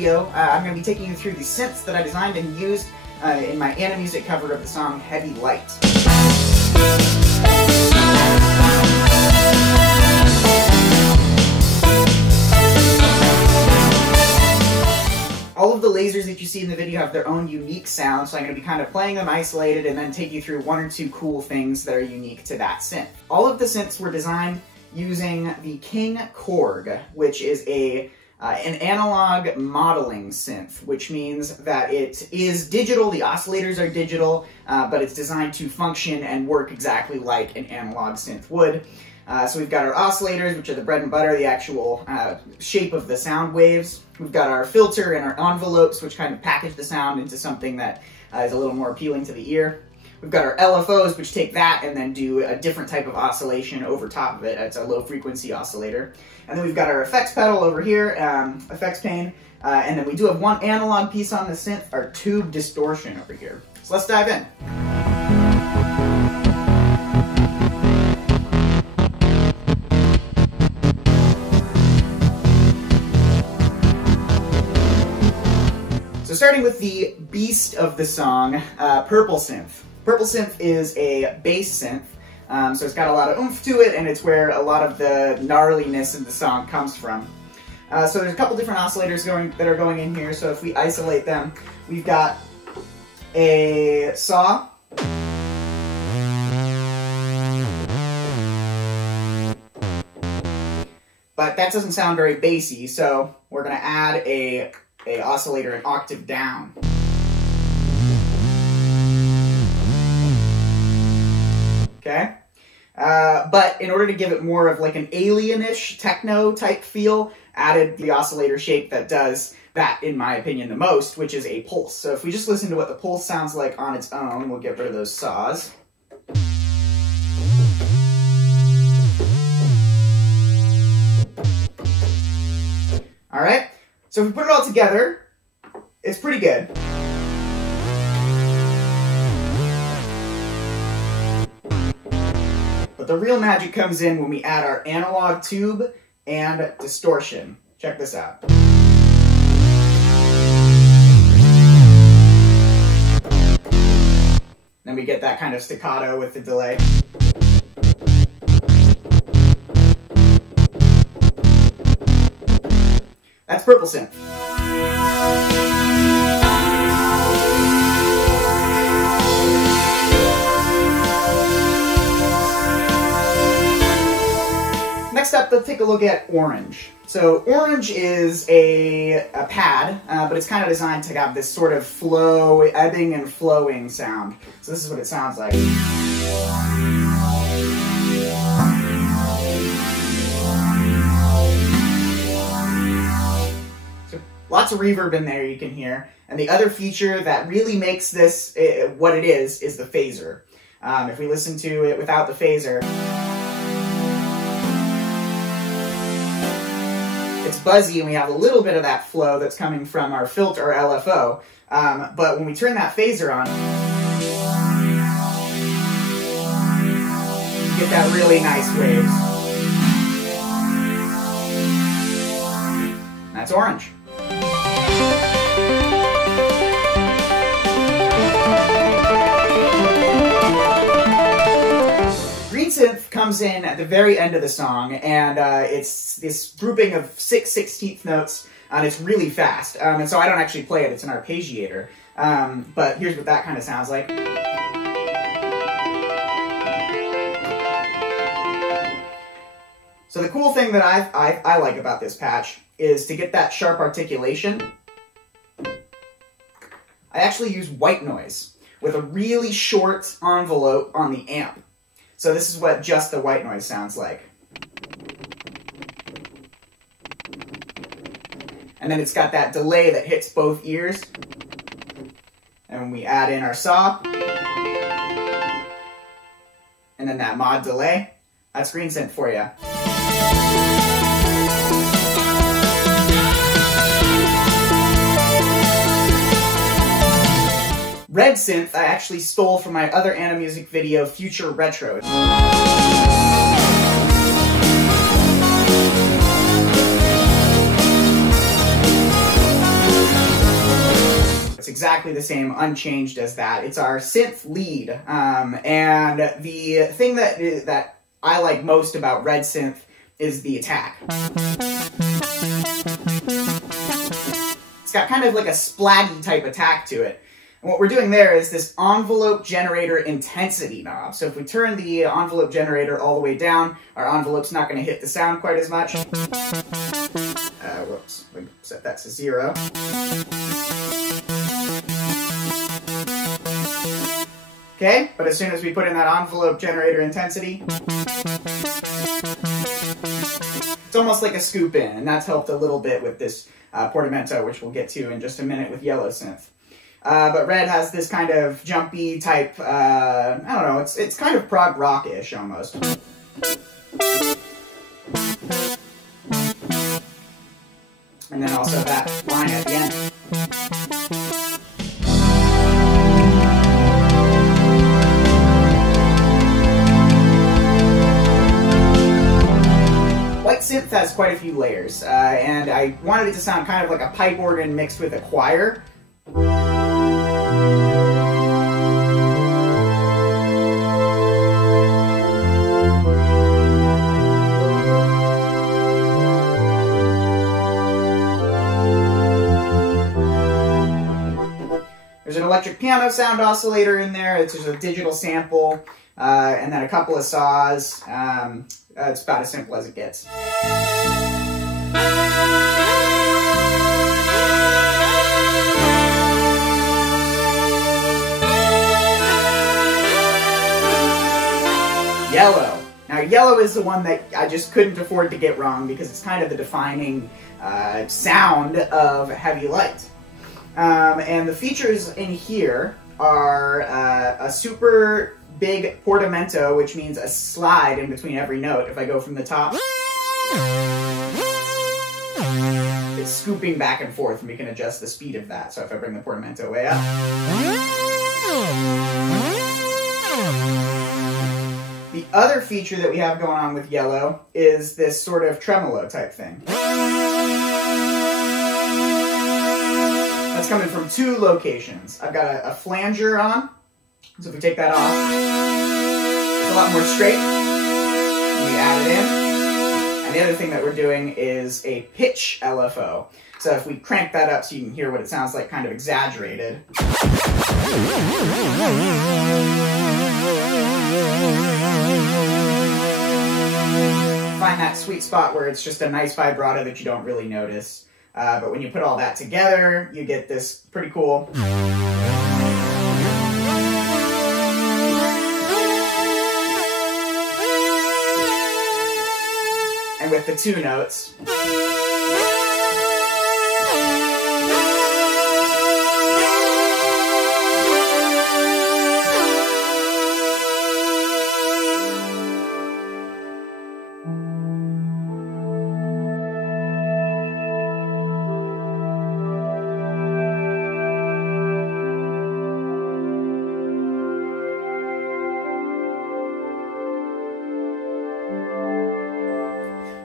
video, I'm going to be taking you through the synths that I designed and used in my Animusic cover of the song Heavy Light. All of the lasers that you see in the video have their own unique sound, so I'm going to be kind of playing them isolated and then take you through one or two cool things that are unique to that synth. All of the synths were designed using the King Korg, which is an analog modeling synth, which means that it is digital, the oscillators are digital, but it's designed to function and work exactly like an analog synth would. So we've got our oscillators, which are the bread and butter, the actual shape of the sound waves. We've got our filter and our envelopes, which kind of package the sound into something that is a little more appealing to the ear. We've got our LFOs, which take that and then do a different type of oscillation over top of it. It's a low-frequency oscillator. And then we've got our effects pedal over here, effects pane. And then we do have one analog piece on the synth, our tube distortion over here. So let's dive in. So starting with the beast of the song, Purple Synth. Purple Synth is a bass synth, so it's got a lot of oomph to it, and it's where a lot of the gnarliness of the song comes from. So there's a couple different oscillators that are going in here, so if we isolate them, we've got a saw, but that doesn't sound very bassy, so we're going to add a oscillator an octave down. Okay? But in order to give it more of like an alien-ish techno type feel, added the oscillator shape that does that, in my opinion, the most, which is a pulse. So if we just listen to what the pulse sounds like on its own, we'll get rid of those saws. All right? So if we put it all together, it's pretty good. But the real magic comes in when we add our analog tube and distortion. Check this out. Then we get that kind of staccato with the delay. That's Purple Synth. Next up, let's take a look at Orange. So Orange is a pad, but it's kind of designed to have this sort of ebbing and flowing sound. So this is what it sounds like. Lots of reverb in there you can hear. And the other feature that really makes this what it is the phaser. If we listen to it without the phaser, it's buzzy and we have a little bit of that flow that's coming from our filter, our LFO. But when we turn that phaser on, you get that really nice waves. That's Orange. Green Synth comes in at the very end of the song, and it's this grouping of 6/16 notes, and it's really fast. And so I don't actually play it, it's an arpeggiator. But here's what that kind of sounds like. So the cool thing that I like about this patch is to get that sharp articulation, I actually use white noise with a really short envelope on the amp. So this is what just the white noise sounds like. And then it's got that delay that hits both ears. And when we add in our saw, and then that mod delay, that's Green Synth for you. Red Synth I actually stole from my other Animusic video, Future Retro. exactly the same, unchanged as that. It's our synth lead. And the thing that I like most about Red Synth is the attack. It's got kind of like a splatty type attack to it. And what we're doing there is this envelope generator intensity knob. So if we turn the envelope generator all the way down, our envelope's not going to hit the sound quite as much. Whoops, we set that to 0. Okay, but as soon as we put in that envelope generator intensity, it's almost like a scoop in, and that's helped a little bit with this portamento, which we'll get to in just a minute with Yellow Synth. But Red has this kind of jumpy type, I don't know, it's kind of prog rock-ish almost. And then also that line at the end. White Synth has quite a few layers, and I wanted it to sound kind of like a pipe organ mixed with a choir. There's an electric piano sound oscillator in there. It's just a digital sample, and then a couple of saws. It's about as simple as it gets. Yellow. Now, Yellow is the one that I just couldn't afford to get wrong because it's kind of the defining sound of Heavy Light. And the features in here are a super big portamento, which means a slide in between every note. If I go from the top, it's scooping back and forth, and we can adjust the speed of that. So if I bring the portamento way up, the other feature that we have going on with Yellow is this sort of tremolo type thing. That's coming from 2 locations. I've got a flanger on, so if we take that off, it's a lot more straight. We add it in. And the other thing that we're doing is a pitch LFO. So if we crank that up so you can hear what it sounds like, kind of exaggerated. Find that sweet spot where it's just a nice vibrato that you don't really notice. But when you put all that together, you get this pretty cool. And with the 2 notes.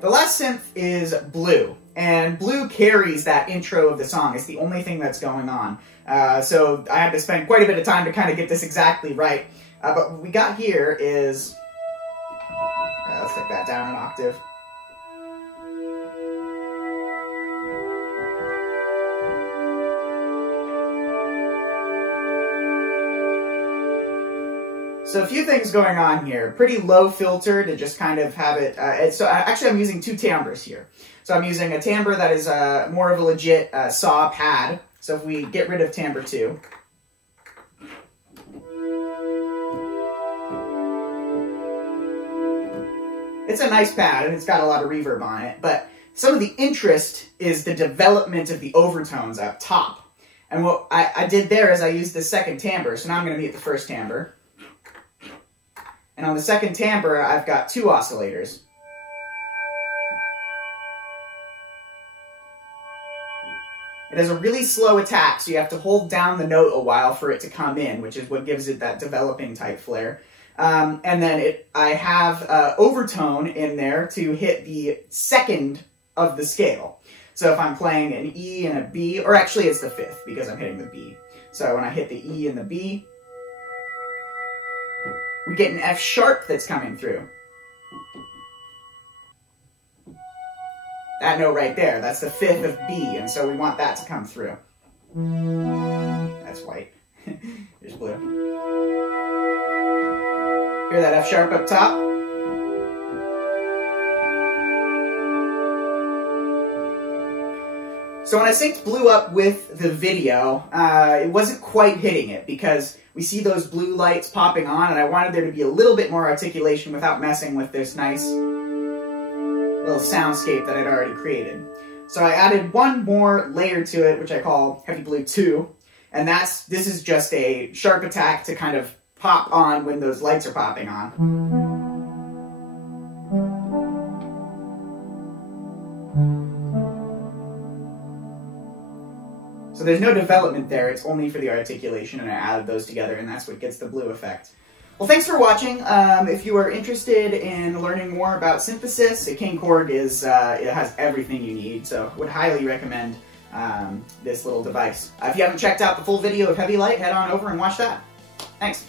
The last synth is Blue, and Blue carries that intro of the song. It's the only thing that's going on. So I had to spend quite a bit of time to kind of get this exactly right. But what we got here is, let's take that down an octave. So a few things going on here. Pretty low filter to just kind of have it. Actually, I'm using 2 timbres here. So I'm using a timbre that is more of a legit saw pad. So if we get rid of timbre 2. It's a nice pad, and it's got a lot of reverb on it. But some of the interest is the development of the overtones up top. And what I did there is I used the second timbre. So now I'm going to be at the first timbre. And on the second timbre, I've got 2 oscillators. It has a really slow attack, so you have to hold down the note a while for it to come in, which is what gives it that developing type flair. And then I have overtone in there to hit the second of the scale. So if I'm playing an E and a B, or actually it's the 5th because I'm hitting the B. So when I hit the E and the B, we get an F sharp that's coming through. That note right there, that's the fifth of B, and so we want that to come through. That's white. Here's blue. Hear that F sharp up top? So when I synced blue up with the video, it wasn't quite hitting it because we see those blue lights popping on, and I wanted there to be a little bit more articulation without messing with this nice little soundscape that I'd already created. So I added one more layer to it, which I call Heavy Blue 2, and this is just a sharp attack to kind of pop on when those lights are popping on. So there's no development there, it's only for the articulation, and I added those together, and that's what gets the blue effect. Well, thanks for watching. If you are interested in learning more about synthesis, King Korg it has everything you need, so would highly recommend this little device. If you haven't checked out the full video of Heavy Light, head on over and watch that. Thanks.